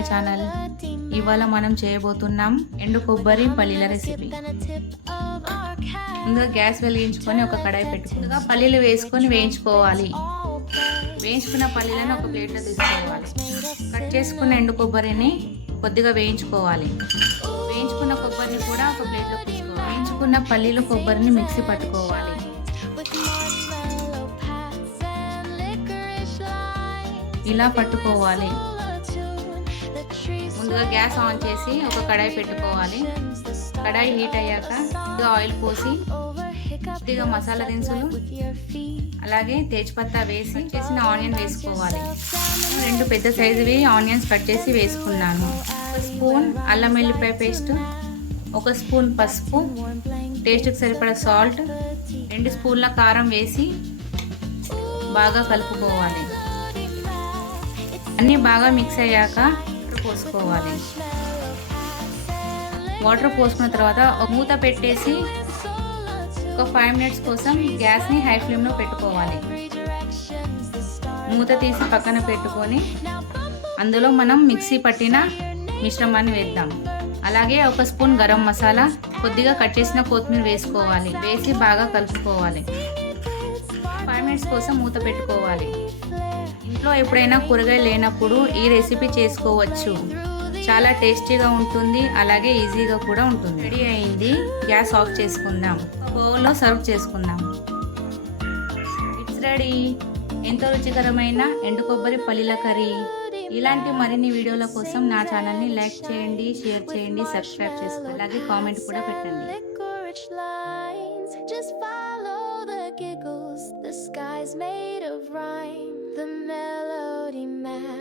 My channel. ఇవాళ మనం చేయబోతున్నాం ఎండు కొబ్బరి పల్లీల రెసిపీ. ముందుగా గ్యాస్ వెలిగించుకొని ఒక కడాయి పెట్టుకుందిగా పల్లీలు వేసుకొని వేయించుకోవాలి. వేయించుకున్న పల్లీలను ఒక ప్లేట్లో తీసుకోవాలి. కట్ చేసుకున్న ఎండు కొబ్బరిని కొద్దిగా వేయించుకోవాలి. వేయించుకున్న కొబ్బరిని కూడా ఒక ప్లేట్లో తీసుకోవాలి. వేయించుకున్న పల్లీలు కొబ్బరిని మిక్సీ పట్టుకోవాలి. ఇలా పట్టుకోవాలి. ముందుగా గ్యాస్ ఆన్ చేసి ఒక కడాయి పెట్టుకోవాలి. కడాయి హీట్ అయ్యాక ఆయిల్ పోసి కొద్దిగా మసాలా దినుసులు అలాగే తేజ్పత్తా వేసి చేసిన ఆనియన్ వేసుకోవాలి. 2 పెద్ద సైజువి ఆనియన్స్ కట్ చేసి వేసుకున్నాను. 1 స్పూన్ అల్లం వెల్లిపాయ పేస్ట్, 1 స్పూన్ పసుపు, టేస్ట్కి సరిపడా సాల్ట్, 2 స్పూన్ల కారం వేసి బాగా కలుపుకోవాలి. అన్నీ బాగా మిక్స్ అయ్యాక పోసుకోవాలి. వాటర్ పోసుకున్న తర్వాత ఒక మూత పెట్టేసి ఒక 5 మినిట్స్ కోసం గ్యాస్ని హై ఫ్లేమ్లో పెట్టుకోవాలి. మూత తీసి పక్కన పెట్టుకొని అందులో మనం మిక్సీ పట్టిన మిశ్రమాన్ని వేద్దాం. అలాగే 1 స్పూన్ గరం మసాలా, కొద్దిగా కట్ చేసిన కొత్తిమీర వేసుకోవాలి. వేసి బాగా కలుపుకోవాలి. 5 మినిట్స్ కోసం మూత పెట్టుకోవాలి. ఇంట్లో ఎప్పుడైనా కూరగాయలు లేనప్పుడు ఈ రెసిపీ చేసుకోవచ్చు. చాలా టేస్టీగా ఉంటుంది, అలాగే ఈజీగా కూడా ఉంటుంది. రెడీ అయింది. గ్యాస్ ఆఫ్ చేసుకుందాం. బౌల్లో సర్వ్ చేసుకుందాం. It's ready. ఎంతో రుచికరమైన ఎండు కొబ్బరి పల్లీల కర్రీ. ఇలాంటి మరిన్ని వీడియోల కోసం నా ఛానల్ని లైక్ చేయండి, షేర్ చేయండి, సబ్స్క్రైబ్ చేసుకోండి. అలాగే కామెంట్ కూడా పెట్టండి. Just follow the giggles, the sky's made of rhyme, the melody map.